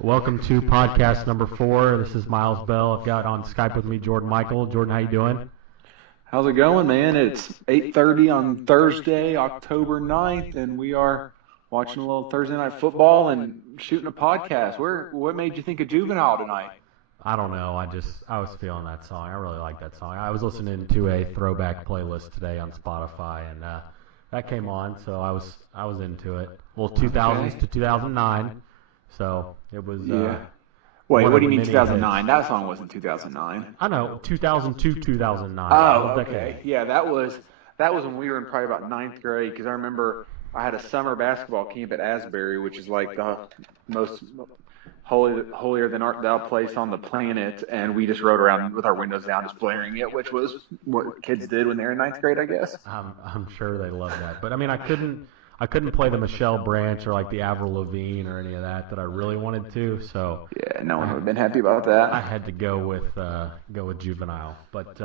Welcome to podcast number 4. This is Miles Bell. I've got on Skype with me Jordan Michael. Jordan, how you doing? How's it going, man? It's 8:30 on Thursday, October 9th, and we are watching a little Thursday night football and shooting a podcast. What made you think of Juvenile tonight? I don't know. I was feeling that song. I really like that song. I was listening to a throwback playlist today on Spotify, and that came on, so I was into it. Well, 2000s to 2009. So it was. Yeah. Wait, what do you mean 2009? That song wasn't 2009. I know, 2000 to 2009. Oh, okay. Yeah, that was when we were in probably about ninth grade, because I remember I had a summer basketball camp at Asbury, which is like the most holier than thou place on the planet, and we just rode around with our windows down, just blaring it, which was what kids did when they were in ninth grade, I guess. I'm sure they loved that, but I mean, I couldn't play the Michelle Branch or like the Avril Lavigne or any of that I really wanted to. So yeah, no one would have been happy about that. I had to go with Juvenile. But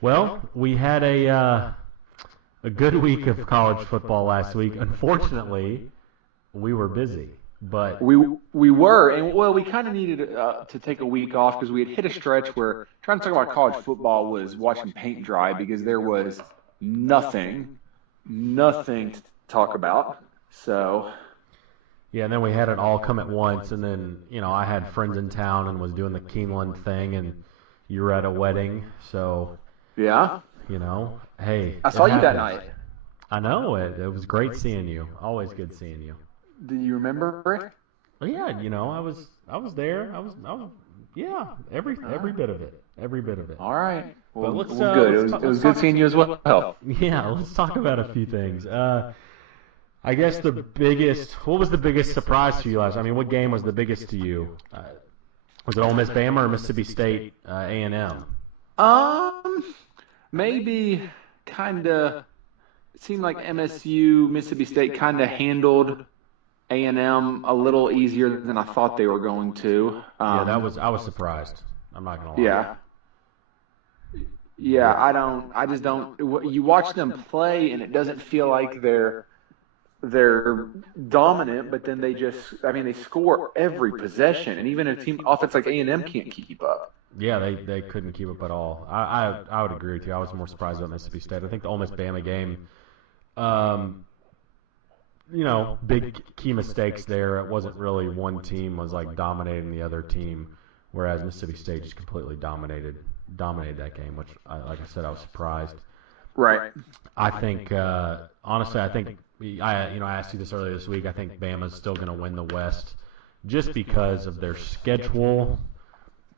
well, we had a good week of college football last week. Unfortunately, we were busy. But we were, and well, we kind of needed to take a week off because we had hit a stretch where trying to talk about college football was watching paint dry, because there was nothing to talk about. So yeah, and then we had it all come at once, and then I had friends in town and was doing the Keeneland thing, and you were at a wedding, so yeah, hey, I saw you that night. I know it was great seeing you. Always good seeing you. Do you remember it? Well, yeah, I was there. I was yeah, every bit of it. Every bit of it. All right. Well, but good. It was good seeing you as well. Yeah, let's talk about a few things. I guess what was the biggest surprise to you last? I mean, what game was the biggest to you? Was it Ole Miss Bama or Mississippi State A&M? Maybe kind of. It seemed like MSU, Mississippi State kind of handled A&M a little easier than I thought they were going to. Yeah, I was surprised. I'm not gonna lie. Yeah. Yeah, I just don't. You watch them play, and it doesn't feel like they're dominant, but then they score every possession, and even a team offense like A&M can't keep up. Yeah, they couldn't keep up at all. I would agree with you. I was more surprised about Mississippi State. I think the Ole Miss Bama game, big key mistakes there. It wasn't really one team was like dominating the other team, whereas Mississippi State just completely dominated that game, which, like I said, I was surprised. Right. I think, honestly, I asked you this earlier this week. I think Bama's still going to win the West just because of their schedule.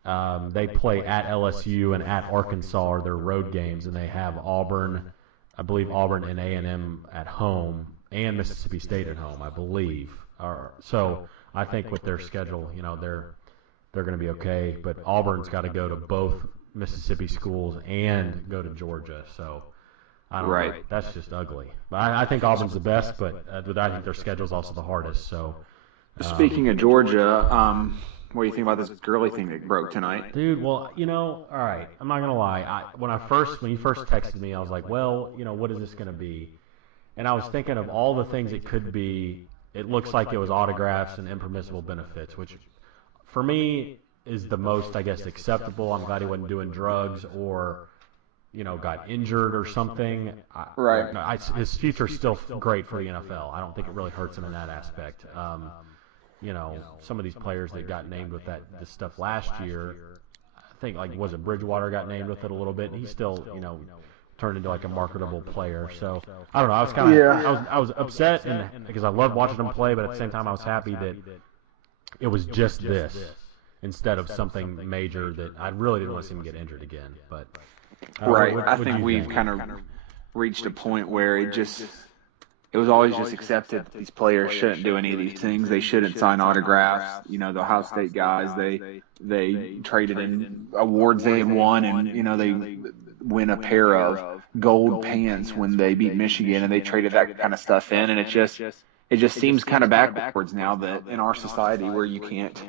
They play at LSU and at Arkansas are their road games, and they have Auburn, I believe Auburn and A&M at home, and Mississippi State at home, I believe. So I think with their schedule, they're going to be okay. But Auburn's got to go to both Mississippi schools and go to Georgia. So I don't know. That's just ugly. But I think Auburn's the best, but I think their schedule's also the hardest. So speaking of Georgia, what do you think about this Gurley thing that broke tonight? Dude, well, all right. I'm not going to lie. When you first texted me, I was like, well, what is this going to be? And I was thinking of all the things it could be. It looks like it was autographs and impermissible benefits, which for me is the most, I guess, acceptable. I'm glad he wasn't doing drugs or, got injured or something. Right. His future's still great for the NFL. I don't think it really hurts him in that aspect. Some of these players that got named with this stuff last year, I think, was it Bridgewater got named with it a little bit, and he still, turned into like a marketable player. So I don't know. I was kind of, I was upset because I loved watching him play, but at the same time I was happy that it was just this instead of something major that I really didn't want to see him get injured again. But I think we've kind of reached a point where it was always just accepted that these players shouldn't do any of these things. They shouldn't sign autographs. The Ohio State guys, they traded in awards they had won, and they win a pair of gold pants when they beat Michigan, and they traded that kind of stuff in, and it just seems kind of backwards now that in our society where you can't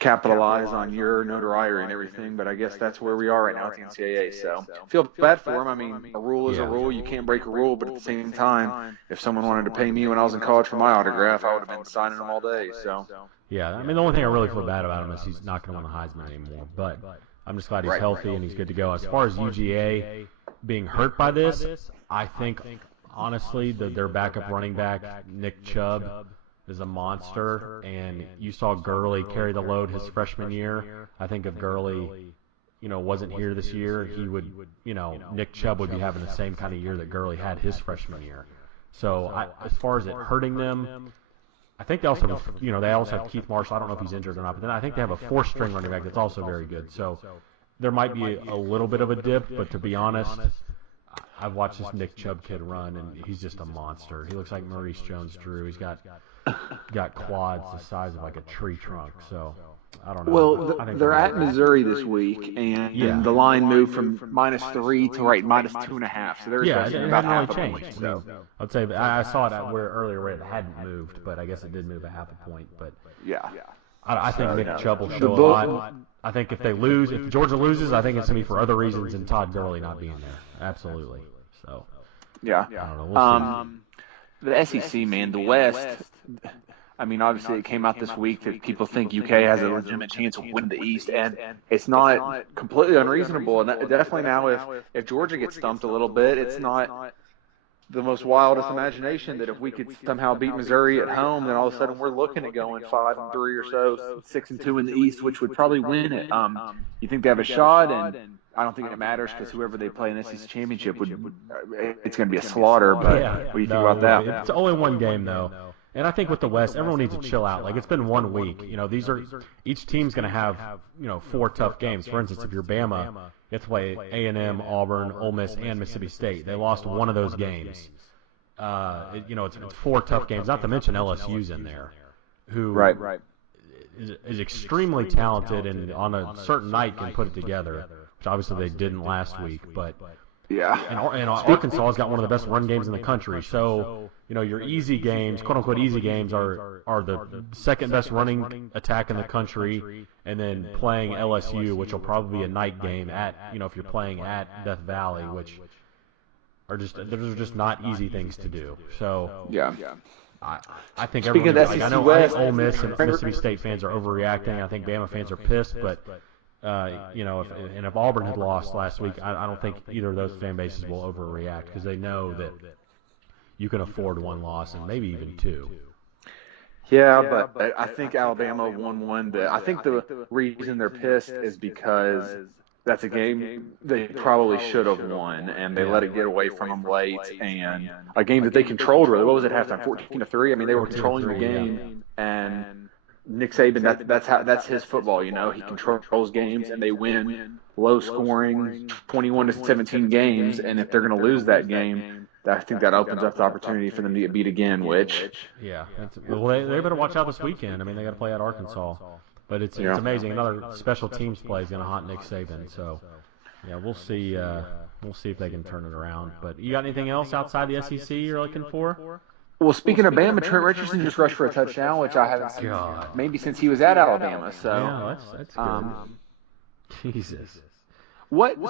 capitalize on your notoriety and everything, but I guess that's where we are right now at the NCAA. So feel bad for him. I mean, a rule is a rule. You can't break a rule, but at the same time, if someone wanted to pay me when I was in college for my autograph, I would have been signing them all day. So yeah, I mean, the only thing I really feel bad about him is he's not going to win the Heisman anymore. But I'm just glad he's healthy and he's good to go. As far as UGA being hurt by this, I think honestly their backup running back Nick Chubb is a monster, and you saw Gurley carry the load his freshman year. I think if Gurley, wasn't here this year, he would, Nick Chubb would be having the same kind of year that Gurley had his freshman year. So as far as it hurting them, I think they also have Keith Marshall. I don't know if he's injured or not, but then I think they have a fourth-string running back that's also very good. So there might be a little bit of a dip, but to be honest, I've watched this Nick Chubb kid run, and he's just a monster. He looks like Maurice Jones-Drew. He's got quads the size of like a tree trunk. So I don't know. Well, they're at Missouri this week, and the line moved from -3 to -2.5. So they're adjusting about half a point. So I'd say I saw it earlier where it hadn't moved, but I guess it did move a half a point. But yeah, I think Nick Chubb will show a lot. I think if Georgia loses, I think it's going to be for other reasons than Todd Gurley not being there. Absolutely. So yeah. I don't know. We'll see. The SEC, man, the West. I mean, obviously, it came out this week that people think UK has a legitimate chance of winning the East, and it's not completely unreasonable. And definitely now, if Georgia gets stumped a little bit, it's not the most wildest imagination that if we could somehow beat Missouri at home, then all of a sudden we're looking at going 5-3 or so, 6-2 in the East, which would probably win it. You think they have a shot? And I don't think it matters because whoever they play in the SEC championship it's going to be a slaughter. But what do you think about that? It's only one game though, and I think with the West, everyone needs to chill out. Like it's been 1 week. Each team's going to have 4 tough games. For instance, if you're Bama, you have to play A&M, Auburn, Ole Miss, and Mississippi State. They lost one of those games. It's 4 tough games. Not to mention LSU's in there, who is extremely talented and on a certain night can put it together. Which obviously they didn't last week, but and Arkansas has got one of the best run games in the country. So your easy games, quote unquote easy games, are the second best running attack in the country, and then playing LSU, which will probably be a night game at if you're playing at Death Valley, which those are just not easy things to do. So I think Speaking everyone. I know Ole Miss and Mississippi State fans are overreacting. I think Bama fans are pissed, but. If Auburn had lost last week, I don't think either of those fan bases will overreact because they know that you can afford 1 loss and maybe even 2. Yeah, but I think Alabama won 1. But I think the reason they're pissed is because that's a game they probably should have won, and they let it get away from them late, and a game that they controlled really. What was it halftime? 14-3. I mean, they were controlling the game, and Nick Saban, that's his football, He controls games, and they win low-scoring 21-17 games. And if they're going to lose that game, I think that opens up the opportunity for them to get beat again. Which they better watch out this weekend. I mean, they got to play at Arkansas, but it's amazing. Another special teams play is going to haunt Nick Saban. So we'll see. We'll see if they can turn it around. But you got anything else outside the SEC you're looking for? Well, speaking of Bama, Trent Richardson just rushed for a touchdown, which I haven't seen maybe since he was at Alabama. So that's good. Jesus.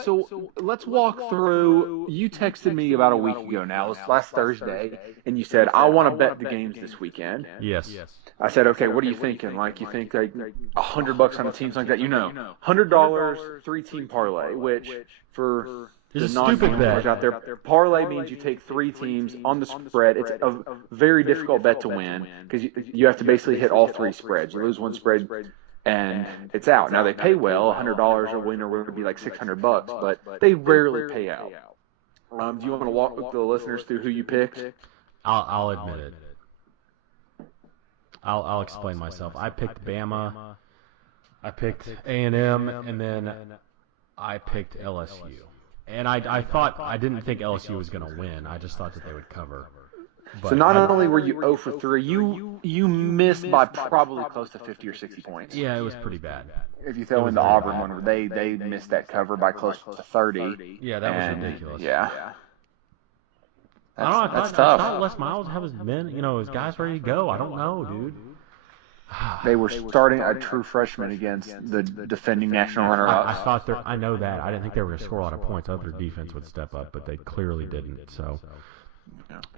So let's walk through. You texted me about a week ago now. It was last Thursday, and you said, I want to bet the games this weekend. Yes. I said, okay, what are you thinking? Like, you think like $100 on a team like that? $100 3-team parlay, which for the non-gamblers out there, parlay means you take 3 teams on the spread. It's a very difficult bet to win because you have to basically hit all 3 spreads. You lose 1 spread, and it's out. Now they pay well. $100 a winner would be like $600, but they rarely pay out. Do you want to walk with the listeners through who you picked? I'll admit it. I'll explain myself. I picked Bama. I picked A&M, and then I picked LSU. And I didn't think LSU was going to win. I just thought that they would cover. But so not only were you 0 for 3, you missed by probably close to 50 or 60 points. Yeah, it was pretty bad. If you throw in the Auburn one, they missed that cover by close to 30. Yeah, that was ridiculous. Yeah. That's tough. I thought Les Miles has been, his guys ready to go. I don't know, dude. They were starting a true freshman against the defending national runner-ups. I know that. I didn't think they were going to score a lot of points. I thought their defense would step up, but they clearly didn't. So,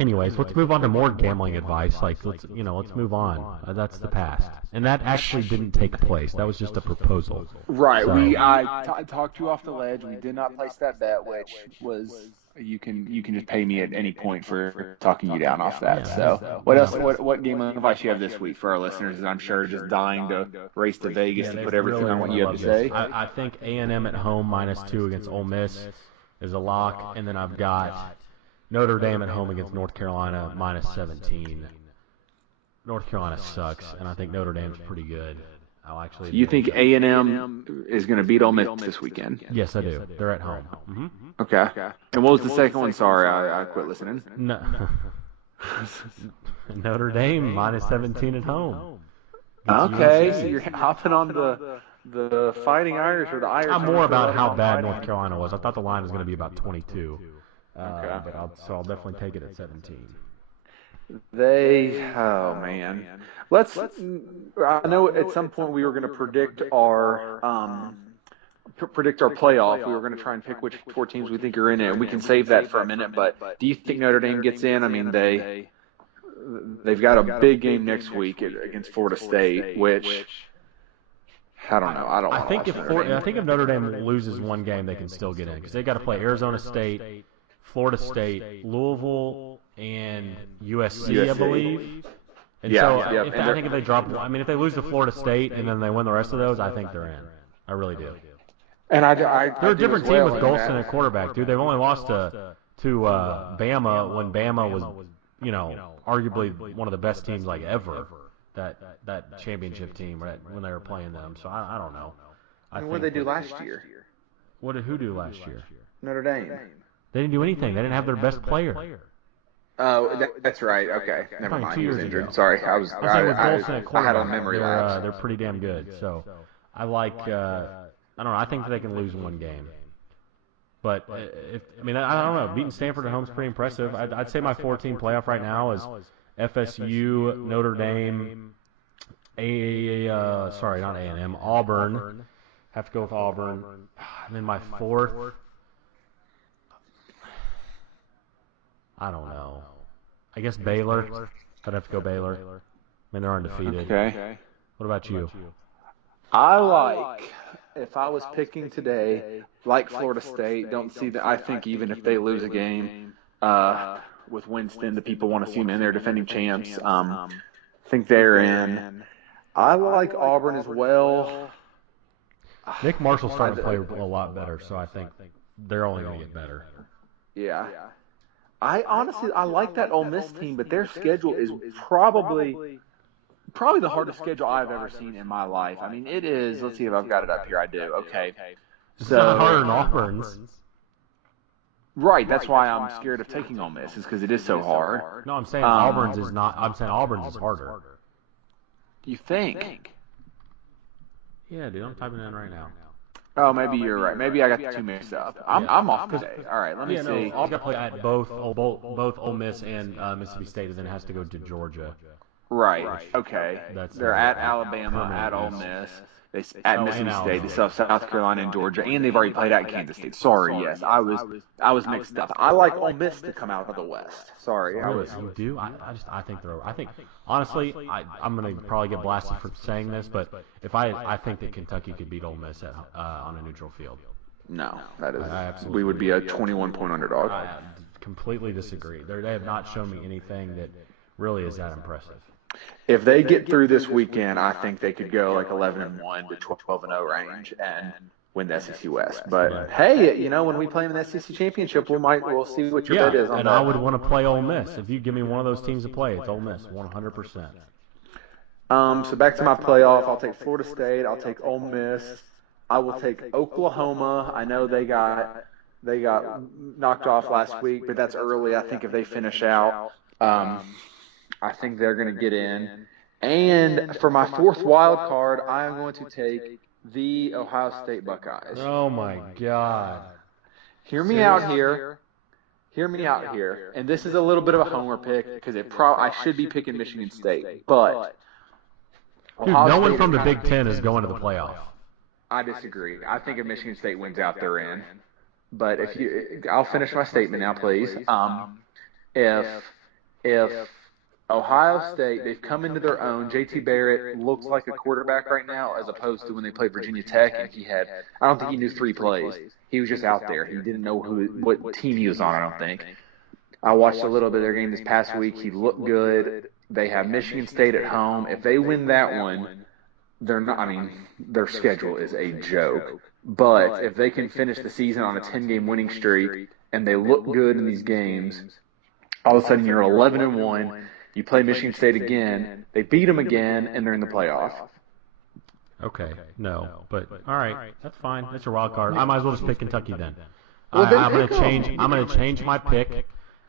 anyways, let's move on to more gambling advice. Let's move on. That's the past, and that actually didn't take place. That was just a proposal. Right. So, I talked you off the ledge. We did not place that bet, which was you can just pay me at any point for talking you down off that. So what else? What gambling advice you have this week for our listeners? Is I'm sure just dying to race to Vegas to put everything on what you have to say. I think A&M at home -2 against Ole Miss is a lock, and then I've got Notre Dame at home against North Carolina -17. North Carolina sucks, and I think Notre Dame's pretty good. You think A&M is going to beat Ole Miss this weekend? Yes, I do. They're at home. Mm-hmm. Okay. And what was the second one? Sorry, I quit listening. No. Notre Dame -17 at home. Okay, so you're hopping on the Fighting Irish or the Irish. I'm more about how bad North Carolina was. I thought the line was going to be about 22. Okay. But I'll definitely take it at 17. Oh man. I know at some point we were going to predict our playoff. We were going to try and pick which 4 teams we think are in it, and we can save that for a minute. But do you think Notre Dame gets in? I mean, they've got a big game next week against Florida State, which I don't know. I think if Notre Dame loses one game, they can still get in because they got to play Arizona State, Florida State, Louisville, and USC, I believe. And I think if they if they lose to Florida State and then they win the rest of those, I think they're in. I really do. And they're a different team with Golston at quarterback, dude. They've only lost to Bama when Bama was, arguably one of the best teams ever. That championship team when they were playing them. So I don't know. What did they do last year? Who do last year? Notre Dame. They didn't do anything. They didn't have their best player. Oh, that's right. Okay, never mind. He was injured. Ago. Sorry, I had a memory lapse. They're pretty damn good. So I like. I don't know. I think they can lose one game. But I don't know. Beating Stanford at home is pretty impressive. I'd say my 4-team playoff right now is FSU, Notre Dame, not A&M, Auburn. Have to go with Auburn. And then my 4th. I don't know. I guess Baylor. I'd have to go Baylor. I mean, they're undefeated. Okay. What about you? If I was picking today, like Florida State, don't see that. I think even if they lose a game with Winston, the people want to see them in there defending champs. Think they're in. I like Auburn as well. Nick Marshall's starting to play a lot better, so I think they're only going to get better. Yeah. I like that Ole Miss team, but their schedule is probably the hardest schedule I've ever seen in my life. I mean, it is. Let's see if I've got it up here. I do. Okay. It's not harder than Auburn's. Right. That's why I'm scared of taking Ole Miss, is because it is so hard. No, I'm saying Auburn's is not. I'm saying Auburn's is harder. You think? Yeah, dude. I'm typing it in right now. Oh, maybe you're right. Maybe I got the 2 mixed up. I'm off today. All right, let me see. I've got to play at both Ole Miss and Mississippi State, and then has to go to Georgia. Right. Okay. They're at Alabama, at Ole Miss, at Mississippi State, they still have South Carolina and Georgia, and they've already played at Kansas State. Sorry, yes, I was mixed up. I like Ole Miss to come out of the West. Sorry, You do? I think they're. I think honestly, I'm gonna probably get blasted for saying this, but I think that Kentucky could beat Ole Miss on a neutral field. No, that is. We would be a 21-point underdog. I completely disagree. They have not shown me anything that really is that impressive. If they get through this weekend, I think they could go like 11-1 to 12-0 range and win the SEC West. But hey, when we play in the SEC championship, we'll see what your bet is on that. And I would want to play Ole Miss. If you give me one of those teams to play, it's Ole Miss, 100%. So back to my playoff, I'll take Florida State. I'll take Ole Miss. I will take Oklahoma. I know they got knocked off last week, but that's early. I think if they finish out, I think they're going to get in. And for my 4th wild card, I am going to take the Ohio State Buckeyes. Oh, my God. Hear me out here. And this is a little bit of a homer pick because I should be picking Michigan State. But Dude, no one from the Big Ten is going to the playoff. I disagree. I think if Michigan State wins out, they're in. But I'll finish my statement now, please. If Ohio State, they've come into their own. J.T. Barrett looks like a quarterback right now, as opposed to when they played Virginia Tech, and I don't think he knew 3 plays. He was just out there. He didn't know what team he was on, I don't think. I watched a little bit of their game this past week. He looked good. They have Michigan State at home. If they win that one, their schedule is a joke. But if they can finish the season on a 10-game winning streak and they look good in these games, all of a sudden you're 11-1. You play Michigan State again, they beat them again, and they're in the playoff. Okay, no, but all right, that's fine. That's your wild card. I might as well just pick Kentucky then. Well, I'm going to change my pick,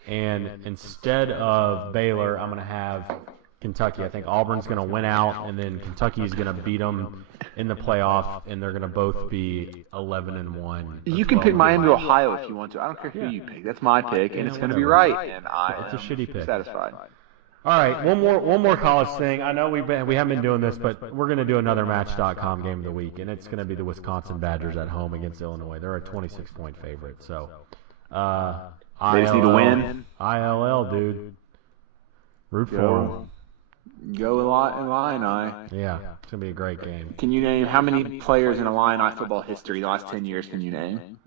and instead of Baylor, I'm going to have Kentucky. I think Auburn's going to win out, and then Kentucky's going to beat them in the playoff, and they're going to both be 11-1. You can pick Miami, Ohio if you want to. I don't care who you pick. That's my pick, and it's going to be right. And it's a shitty pick. Satisfied. All right, one more college thing. I know we haven't been doing this, but we're going to do another Match.com game of the week, and it's going to be the Wisconsin Badgers at home against Illinois. They're a 26-point favorite, so they just need to win. ILL, dude. Root for them. Go Illini. Yeah, it's going to be a great game. Can you name how many players in Illini football history the last 10 years can you name?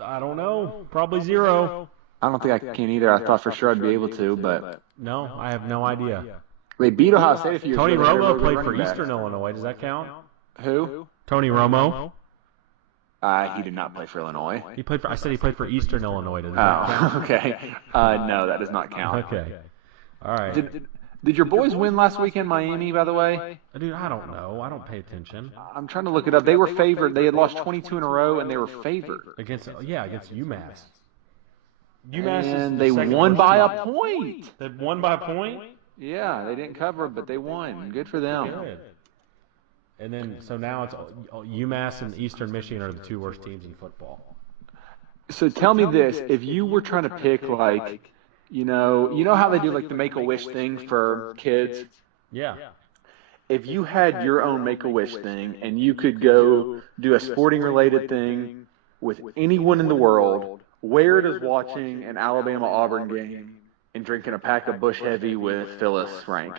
I don't know. Probably 0. I don't think I can either. I thought for sure I'd be able to, but... No, I have no idea. They beat Ohio State a few years ago. Tony Romo played for Eastern Illinois. Does that count? Who? Tony Romo. He did not play for Illinois. I said he played for Eastern Illinois. Does that count? Okay. No, that does not count. Okay. All right. Did your boys win last weekend, Miami, by the way? Dude, I don't know. I don't pay attention. I'm trying to look it up. They were favored. They had lost 22 in a row, and they were favored. Against UMass. And they won by a point. They won by a point? Yeah, they didn't cover, but they won. Good for them. Good. And then, so now it's UMass and Eastern Michigan are the 2 worst teams in football. So tell me this. If you were trying to pick, like, you know how they do, like, the Make-A-Wish thing for kids? Yeah. If you had your own Make-A-Wish thing and you could go do a sporting-related thing with anyone in the world, where does watching an Alabama-Auburn game and drinking a pack of Busch Heavy with Phyllis rank?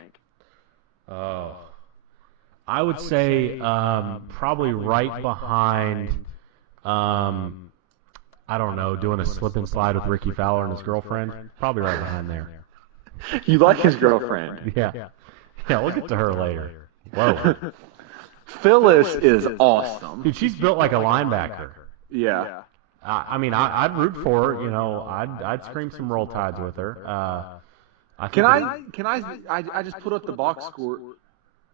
Oh. I would say probably right behind, I don't know, doing a slip and slide with Ricky Fowler and his girlfriend. Probably right behind there. You like his girlfriend? Yeah. Yeah, we'll get to her later. Whoa. Phyllis is awesome. Dude, she's built like a linebacker. Yeah. I'd root for her. I'd scream some Roll Tides with her. I just put up the box score.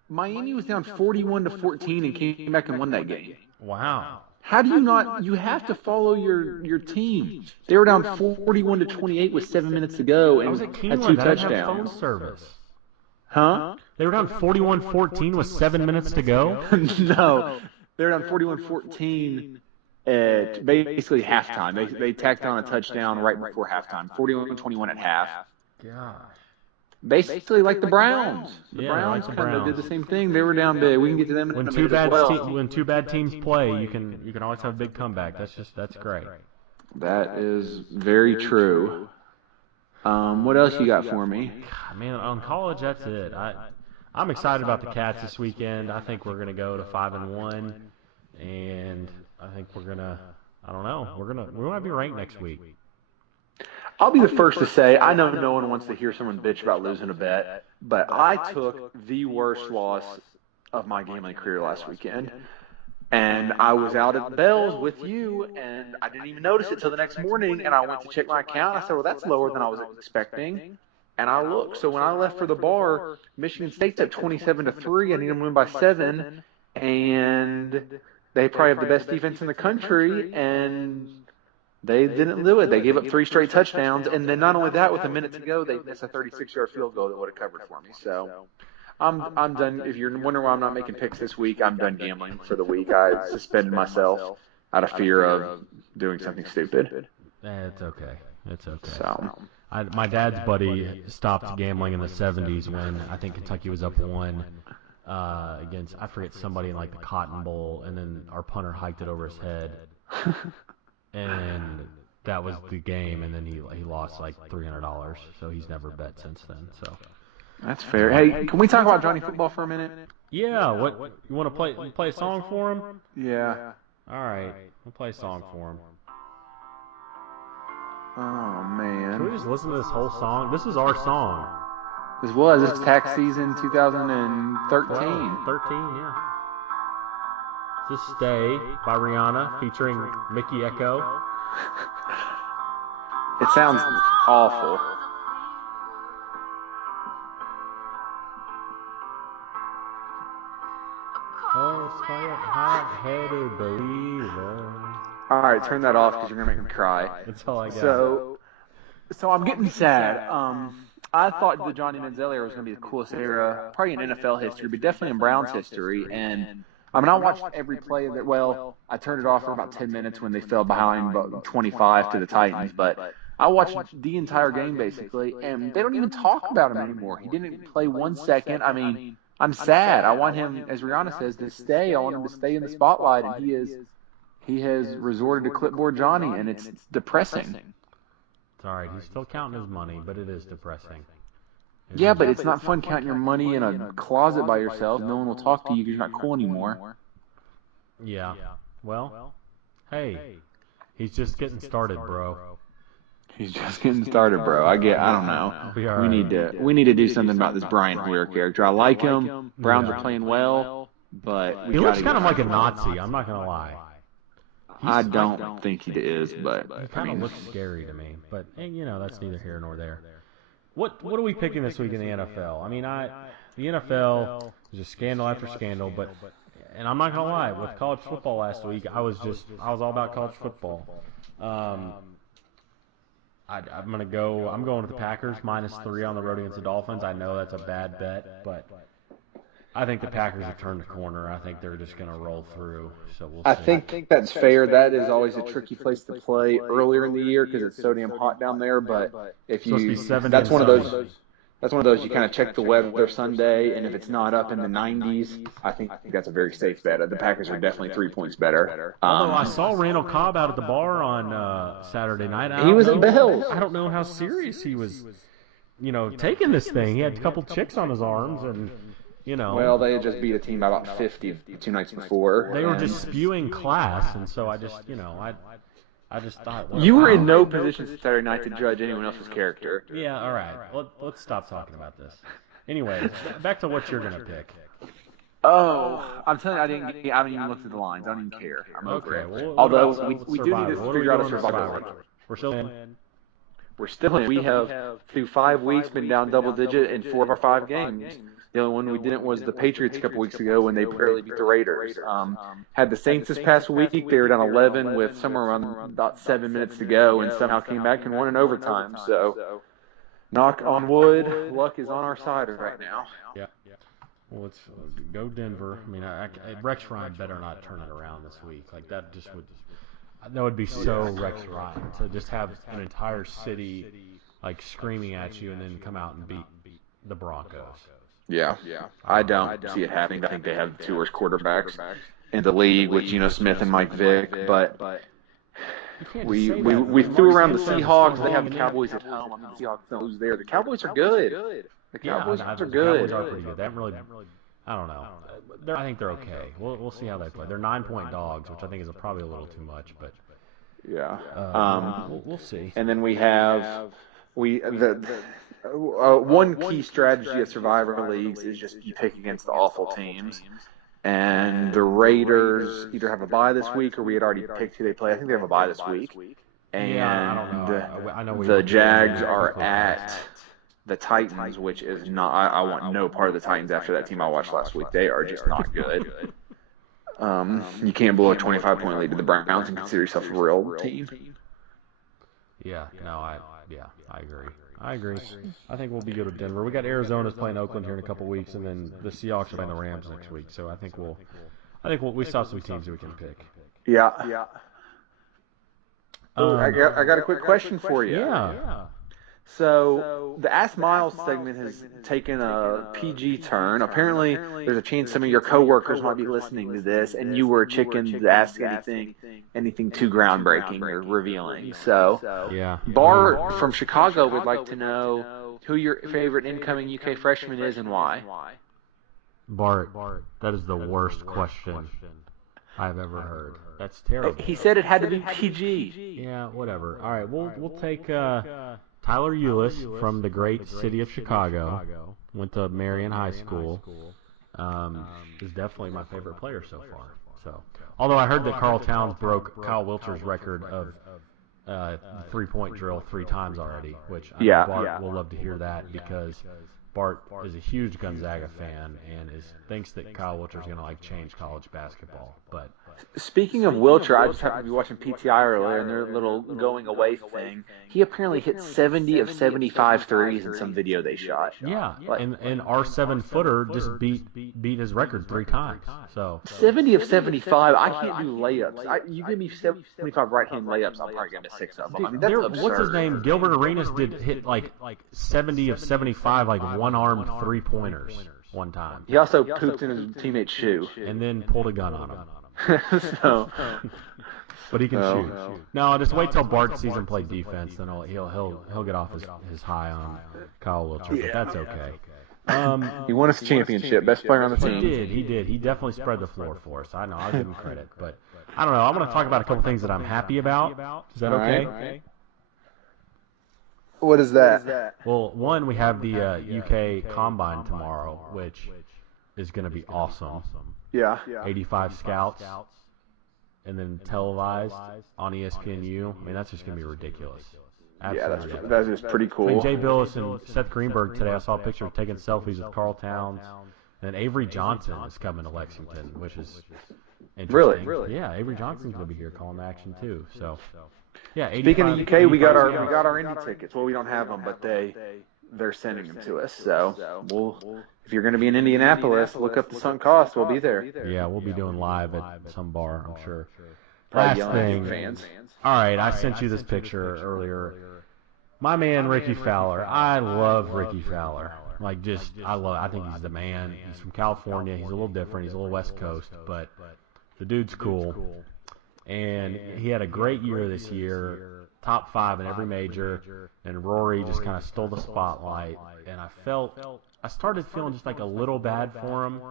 Miami was down 41-14 and came back and won that game. Wow. How do you not? You have to follow your team. They were down 41-28 with 7 minutes to go and had 2 touchdowns. Phone service. Huh? They were down 41-14 with 7 minutes to go. No, they were down 41-14 at basically halftime. They tacked on a touchdown right before halftime. 41-21 at half. Gosh. Basically like the Browns. The Browns kind of did the same thing. They were down big. We can get to them in a minute as well. When 2 bad teams play, you can always have a big comeback. That's great. That is very true. What else you got for me? God, man, on college, that's it. I'm excited about the Cats this weekend. I think we're gonna go to 5-1, and I think we're gonna. I don't know. We might be ranked next week. I'll be the first to say, I know no one wants to hear someone bitch about losing a bet, but I took the worst loss of my gambling career last weekend. And I was out at Bell's with you, and I didn't even notice it till the next morning, and I went to check my account. I said, well, that's lower than I was expecting. And I looked. So when I left for the bar, Michigan State's at 27-3. I need them to win by 7. And they probably have the best defense in the country, and they didn't do it. They gave up 3 straight touchdowns, and then not only that, with a minute to go, they missed a 36-yard field goal that would have covered for me. So I'm done. If you're wondering why I'm not making picks this week, I'm done gambling for the week. I suspended myself out of fear of doing something stupid. It's okay. It's okay. So my dad's buddy stopped gambling in the 70s when I think Kentucky was up 1 against, I forget, somebody in like the Cotton Bowl, and then our punter hiked it over his head. And that was the game, and then he lost like $300, so he's never bet since then. So that's fair. Hey, can we talk about Johnny Football for a minute? Yeah, what you want to play a song for him? Yeah. All right, we'll play a song for him. Oh man. Can we just listen to this whole song? This is our song. This is tax season 2013. 13, yeah. This is Stay by Rihanna featuring Mickey Echo. It sounds awful. Hot-headed believer. All right, turn that off because you're gonna make me cry. That's all I got. So I'm getting sad. I thought the Johnny Manziel era was gonna be the coolest era, probably in NFL history, but definitely in Browns history. And I mean, I watched every play of it. Well, I turned it off for about 10 minutes when they fell behind 25 to the Titans, but I watched the entire game basically, and they don't even talk about him anymore. He didn't play 1 second. I mean, I'm sad. I want him, as Rihanna says, to stay. I want him to stay in the spotlight, and he has resorted to clipboard Johnny, and it's depressing. It's all right. He's still counting his money, but it is depressing. Yeah, but it's not fun counting your money in a closet by yourself. No one will talk to you because you're not cool anymore. Yeah. Well, hey, he's just getting started, bro. He's just getting started, bro. I don't know. We need to do something about this Brian Hoyer character. I like him. Browns are playing well, but he looks kind of like a Nazi. I'm not gonna lie. I don't think he is, but he kind of looks scary to me. But that's neither here nor there. What are we picking this week in the NFL? I mean, the NFL is just scandal after scandal, and I'm not gonna lie, with college football last week, I was all about college football. I'm going with the Packers -3 on the road against the Dolphins. I know that's a bad bet, but I think the Packers have turned the corner. I think they're just going to roll through. So we'll see. I think that's fair. That is always a tricky place to play earlier in the year because it's so damn hot down there. But if you, that's one of those you kind of check the weather Sunday, and if it's not up in the 90s, I think that's a very safe bet. The Packers are definitely 3 points better. Although I saw Randall Cobb out at the bar on Saturday night. He was at Bell's. I don't know how serious he was, taking this thing. He had a couple chicks on his arms and. Well, they had just beat a team by about 50 2 nights before. They were just spewing class, and so I just, I just thought. You were in no position Saturday night to judge anyone else's character. Yeah, all right. Let's stop talking about this. Anyway, back to what you're gonna pick. Oh, I'm telling you, I haven't even looked at the lines. I don't even care. I'm over it. Well, although we do need to figure out a survival. We're still in. We're still in. We have, through 5 weeks, been down double digit in 4 of our 5 games. The only one we didn't was the Patriots a couple weeks ago when they barely beat the Raiders. Had the Saints this past week. They were down 11 with somewhere around about 7 minutes to go and somehow came back and won in overtime. So, knock on wood, luck is on our side right now. Yeah. Well, let's go Denver. I mean, Rex Ryan better not turn it around this week. Like that would be so Rex Ryan to just have an entire city like screaming at you and then come out and beat the Broncos. Yeah. I don't see it happening. I think they have the 2 worst quarterbacks in the league with Geno Smith and Mike Vick, but we threw around the Seahawks. They have the Cowboys at home. I mean, the Seahawks don't lose there. The Cowboys are good. The Cowboys are good. The Cowboys are pretty good. They haven't really, I don't know. I think they're okay. We'll see how they play. They're 9-point dogs, which I think is probably a little too much, but yeah. We'll see. And then we have one key strategy of Survivor Leagues is just you pick against the awful teams. And the Raiders either have a bye this week or we had already picked who they play. I think they have a bye this week. And I don't know. I know the Jags are at the Titans, which is not – I want no part of the Titans after that team I watched last week. They are just not good. You can't blow a 25-point lead to the Browns and consider yourself a real team. Yeah, I agree. I think we'll be good with Denver. We got Arizona's playing Oakland here in a couple weeks, and then the Seahawks are playing the Rams next week. So I think we still have some teams that we can pick. Yeah. I got a quick question for you. Yeah. So the Ask Miles segment has taken a PG turn. Apparently, there's a chance some of your coworkers might be listening to this, and you were a chicken to ask anything too groundbreaking or revealing. So Yeah. Bart from Chicago would like to know who your favorite incoming UK freshman is and why. Bart, that is the worst question I've ever heard. That's terrible. He said it had to be PG. Yeah, whatever. All right, we'll take Tyler Eulis from the great city of Chicago. Went to Marion High School. Is definitely my favorite player so far. So, although I heard that Carl Towns broke Kyle Wilcher's record of three-point drill 3 times already, which I know Bart will love to hear that because Bart is a huge Gonzaga fan and thinks that Kyle Wilcher is going to change college basketball. But speaking of Wilcher, I just happened to be watching PTI earlier and their little going away thing. He apparently hit 70 of 75 threes in some video they shot. Yeah, and our 7-footer just beat his record 3 times. So 70 of 75, I can't do layups. You give me 75 right-hand layups, I'm probably going to 6 of them. I mean, that's absurd. What's his name? Gilbert Arenas did hit 70 of 75 one-armed 3-pointers one time. He also pooped in his teammate's shoe and then pulled a gun on him. So, but he can shoot. No, just wait till Bart sees him play defense, then he'll get off his high on Kyle Wilcher. But that's okay. He won us a championship, best player on the team. He did. He definitely spread the floor for us. I know. I'll give him credit. But I don't know. I want to talk about a couple things that I'm happy about. Is that okay? Right. What is that? Well, one, we have the UK Combine tomorrow, which is going to be awesome. Yeah. 85 scouts, and then televised on ESPNU. I mean, that's just going to be ridiculous. Absolutely. Yeah, that's just pretty cool. I mean, Jay Billis and Seth Greenberg today, I saw a picture of taking selfies with Carl Towns. And Avery Johnson is coming to Lexington, which is interesting. Really? Yeah, Avery Johnson's going to be here calling action, too. So, yeah. Speaking of UK, we got our Indy tickets. Well, we don't have them, but they're sending them to us. So if you're going to be in Indianapolis, look up the sunk cost. We'll be there. Yeah, we'll be doing live at some bar, I'm sure. Last thing. Fans. All right, I sent you this picture earlier. My man Ricky Fowler. I love Ricky Fowler. I think he's the man. He's from California. He's a little different. He's a little West Coast, but the dude's cool. And he had a great year this year, top 5 in every major, and Rory just kind of stole the spotlight. And I started feeling just a little bad for him.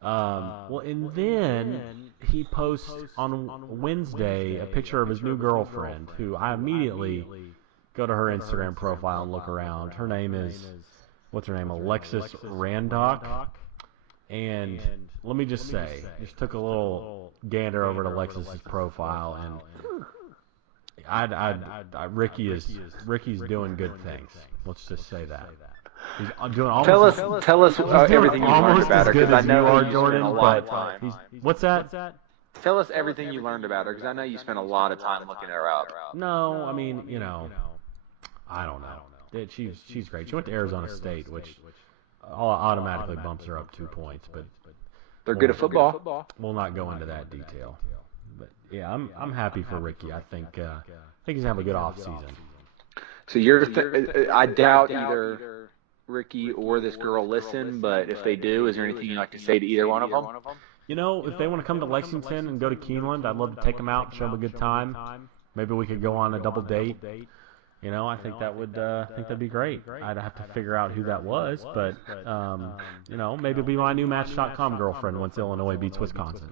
And then he posts on Wednesday a picture of his new girlfriend, who I immediately go to her Instagram profile and look around. Her name is, Alexis Randock. And let me just say, just took a little gander over to Alexis's profile, and Ricky's doing good things. Let's just say that. He's doing almost. Tell us everything you learned about her, because I know you Jordan. spent a lot of time. What's that? Tell us everything you learned about her, because I know you spent a lot of time looking her up. No, I mean, I don't know. She's great. She went to Arizona State, which automatically bumps her up 2 points, but they're good at football. We'll not go into that detail. But yeah, I'm happy for Ricky. I think he's gonna have a good off season. So I doubt either Ricky or this girl listen, but if they do, is there anything you'd like to say to either one of them? If they want to come to Lexington and go to Keeneland, I'd love to take them out and show them a good time. Maybe we could go on a double date. I think that'd be great. I'd have to figure out who that was, but maybe it'll be my new Match.com girlfriend once Illinois beats Wisconsin.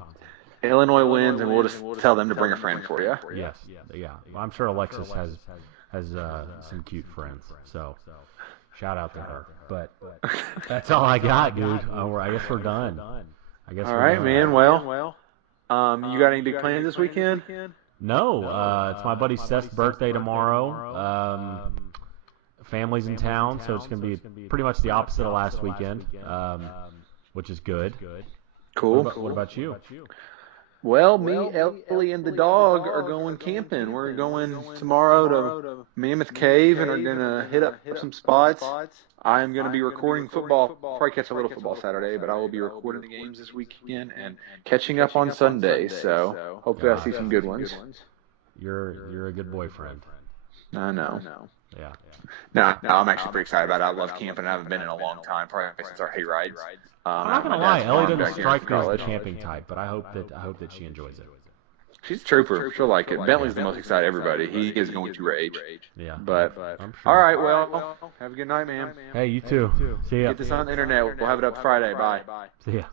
Illinois wins, and we'll just tell them to bring a friend for you. Yes, yeah. Well, I'm sure Alexis has some cute friends, so shout out to her. But that's all I got, dude. I guess we're done. All right, man. Well, you got any big plans this weekend? No, it's my buddy Seth's birthday tomorrow. Family's in town, so it's going to be pretty much the opposite of last weekend, which is good. Cool. What about you? Well, me, Ellie, and the dog are going camping. We're going tomorrow to Mammoth Cave and are going to hit up some spots. I am going to be recording football, probably catch a little football Saturday, but I will be recording the games this weekend and catching up on Sunday. So hopefully I see some good ones. You're a good boyfriend. I know. Yeah. No, I'm actually pretty excited about it. I love camping. I haven't been in a long time, probably since our hayrides. I'm not gonna lie, Ellie doesn't strike me as the camping type, but I hope that she enjoys it. She's a trooper. She'll like it. Bentley's the most excited of everybody. He is going to rage. Yeah. But, I'm sure. all right, well, have a good night, man. Hey, you too. See ya. Get this on the internet. We'll have it up Friday. Bye. See ya.